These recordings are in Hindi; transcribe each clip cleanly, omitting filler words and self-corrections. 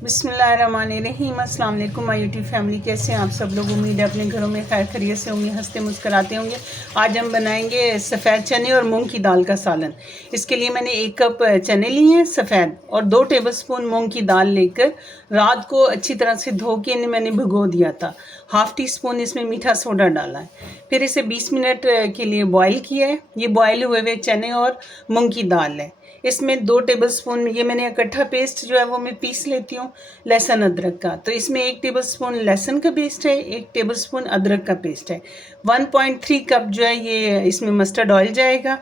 बिस्मिल्लाहिर्रहमानिर्रहीम। अस्सलाम वालेकुम माय यूट्यूब फैमिली, कैसे हैं आप सब लोग। उम्मीद है अपने घरों में खैर खैरियत से होंगे, हंसते मुस्कराते होंगे। आज हम बनाएंगे सफ़ेद चने और मूंग की दाल का सालन। इसके लिए मैंने 1 कप चने लिए हैं सफ़ेद और 2 टेबलस्पून मूंग की दाल लेकर रात को अच्छी तरह से धो के इन्हें मैंने भिगो दिया था। हाफ़ टी स्पून इसमें मीठा सोडा डाला है। फिर इसे 20 मिनट के लिए बॉयल किया है। ये बॉयल हुए हुए चने और मूंग की दाल है। इसमें 2 टेबलस्पून ये मैंने इकट्ठा पेस्ट जो है वो मैं पीस लेती हूँ लहसुन अदरक का। तो इसमें 1 टेबलस्पून लहसुन का पेस्ट है, 1 टेबलस्पून अदरक का पेस्ट है। 1.3 कप जो है ये इसमें मस्टर्ड ऑयल जाएगा।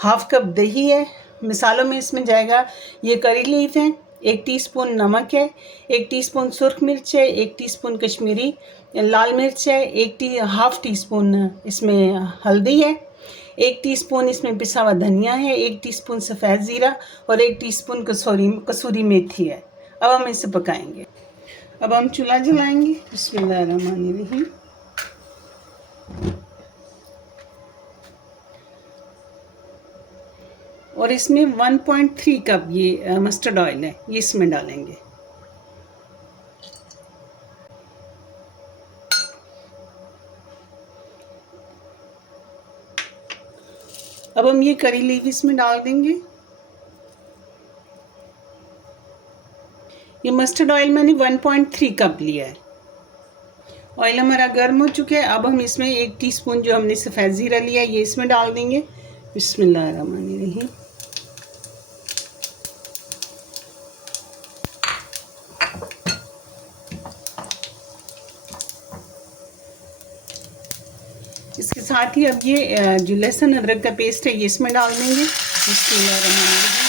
हाफ कप दही है। मिसालों में इसमें जाएगा ये करी लीफ है, 1 टीस्पून नमक है, 1 टीस्पून सुर्ख मिर्च है, 1 टीस्पून कश्मीरी लाल मिर्च है, हाफ टी स्पून इसमें हल्दी है, 1 टीस्पून इसमें पिसा हुआ धनिया है, 1 टीस्पून सफ़ेद ज़ीरा और 1 टीस्पून कसूरी मेथी है। अब हम इसे पकाएंगे। अब हम चूल्हा जलाएंगे। बिस्मिल्लाहिर्रहमानिर्रहीम। और इसमें 1.3 कप ये मस्टर्ड ऑयल है, ये इसमें डालेंगे। अब हम ये करी लीफ इसमें डाल देंगे। ये मस्टर्ड ऑयल मैंने 1.3 कप लिया है। ऑयल हमारा गर्म हो चुका है। अब हम इसमें 1 टीस्पून जो हमने सफ़ेद ज़ीरा लिया है ये इसमें डाल देंगे। बिस्मिल्लाहिर्रहमानिर्रहीम। इसके साथ ही अब ये जो लहसुन अदरक का पेस्ट है ये इसमें डाल देंगे। बिस्मिल्लाहिर्रहमानिर्रहीम।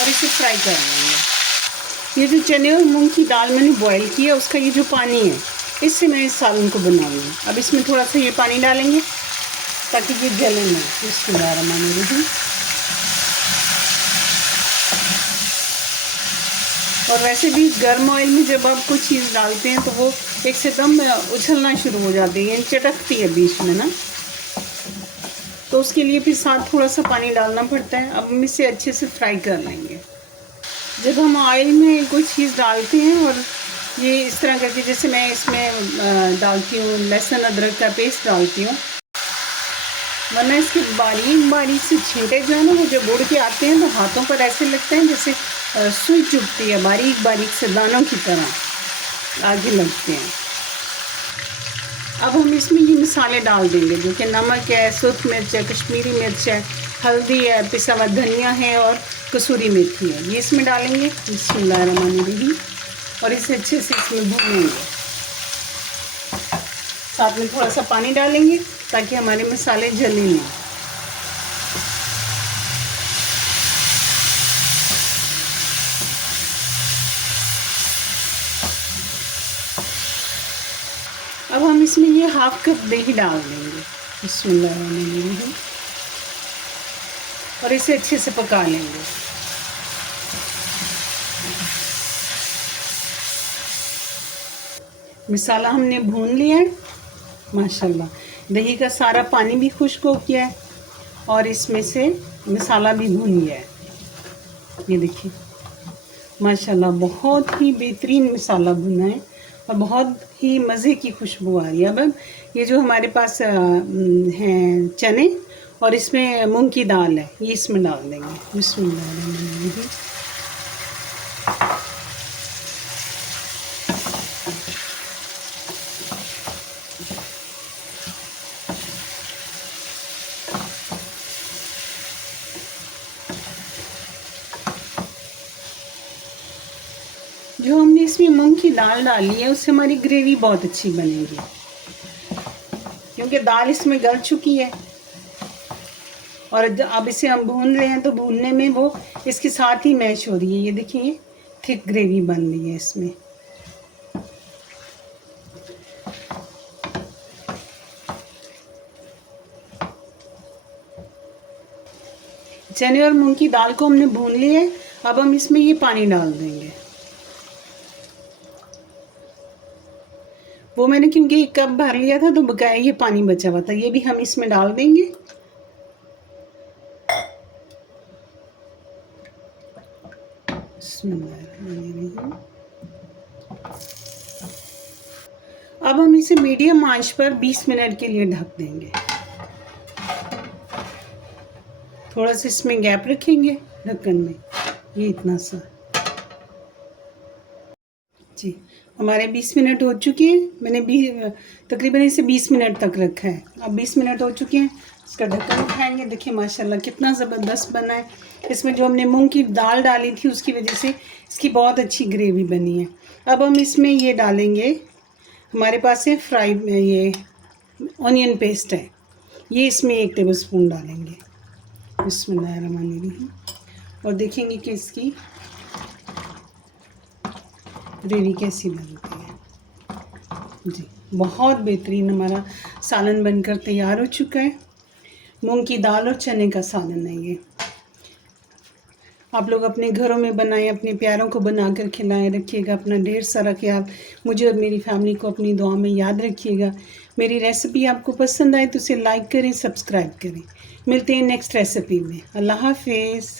और इसे फ्राई कर लेंगे। ये जो चने और मूंग की दाल मैंने बॉईल की है उसका ये जो पानी है इससे मैं इस सालन को बनाऊंगी। अब इसमें थोड़ा सा ये पानी डालेंगे ताकि ये जले ना। बिस्मिल्लाहिर्रहमानिर्रहीम। और वैसे भी गर्म ऑयल में जब आप कोई चीज़ डालते हैं तो वो एक से दम उछलना शुरू हो जाती है, चटकती है बीच में ना, तो उसके लिए फिर साथ थोड़ा सा पानी डालना पड़ता है। अब हम इसे अच्छे से फ्राई कर लेंगे। जब हम ऑयल में कोई चीज़ डालते हैं और ये इस तरह करके, जैसे मैं इसमें डालती हूँ लहसुन अदरक का पेस्ट डालती हूँ, वरना इसके बारीक बारीक से छींटे जो है ना वो जब उड़ के आते हैं तो हाथों पर ऐसे लगते हैं जैसे सुई चुभती है, बारीक बारीक से दानों की तरह आगे लगते हैं। अब हम इसमें ये मसाले डाल देंगे जो कि नमक है, सुर्ख मिर्च है, कश्मीरी मिर्च है, हल्दी है, पिसा हुआ धनिया है और कसूरी मेथी है, ये इसमें डालेंगे। बिस्मिल्लाहिर्रहमानिर्रहीम। और इसे अच्छे से इसमें भूनेंगे। साथ में थोड़ा सा पानी डालेंगे ताकि हमारे मसाले जले नहीं। अब हम इसमें ये हाफ कप दही डाल देंगे। बिस्मिल्लाहिर्रहमानिर्रहीम। और इसे अच्छे से पका लेंगे। मसाला हमने भून लिया है माशाल्लाह। दही का सारा पानी भी खुश्क हो गया है और इसमें से मसाला भी भून गया है। ये देखिए माशाल्लाह बहुत ही बेहतरीन मसाला भुना है और बहुत ही मज़े की खुशबू आ रही है। अब ये जो हमारे पास हैं चने और इसमें मूंग की दाल है ये इसमें डाल देंगे। बिस्मिल्लाहिर्रहमानिर्रहीम। जो हमने इसमें मूंग की दाल डाली है उससे हमारी ग्रेवी बहुत अच्छी बनेगी क्योंकि दाल इसमें गल चुकी है। और अब इसे हम भून रहे हैं तो भूनने में वो इसके साथ ही मैश हो रही है। ये देखिए थिक ग्रेवी बन रही है इसमें। चने और मूंग की दाल को हमने भून लिया है। अब हम इसमें ये पानी डाल देंगे। वो मैंने क्योंकि 1 कप भर लिया था तो बकाया ये पानी बचा हुआ था, ये भी हम इसमें डाल देंगे। बिस्मिल्लाहिर्रहमानिर्रहीम। अब हम इसे मीडियम आंच पर 20 मिनट के लिए ढक देंगे। थोड़ा सा इसमें गैप रखेंगे ढक्कन में, ये इतना सा। जी, हमारे 20 मिनट हो चुके हैं। मैंने तकरीबन इसे 20 मिनट तक रखा है। अब 20 मिनट हो चुके हैं, इसका ढक्कन उठाएंगे। देखिए माशाल्लाह कितना ज़बरदस्त बना है। इसमें जो हमने मूंग की दाल डाली थी उसकी वजह से इसकी बहुत अच्छी ग्रेवी बनी है। अब हम इसमें ये डालेंगे, हमारे पास है ये ऑनियन पेस्ट है, ये इसमें 1 टेबल स्पून डालेंगे। बिस्मिल्लाहिर्रहमानिर्रहीम। और देखेंगे कि इसकी ग्रेवी कैसी बनती है। जी, बहुत बेहतरीन हमारा सालन बनकर तैयार हो चुका है। मूंग की दाल और चने का सालन है ये। आप लोग अपने घरों में बनाएं, अपने प्यारों को बनाकर खिलाएं। रखिएगा अपना ढेर सारा ख्याल। मुझे और मेरी फैमिली को अपनी दुआ में याद रखिएगा। मेरी रेसिपी आपको पसंद आए तो उसे लाइक करें, सब्सक्राइब करें। मिलते हैं नेक्स्ट रेसिपी में। अल्लाह हाफिज़।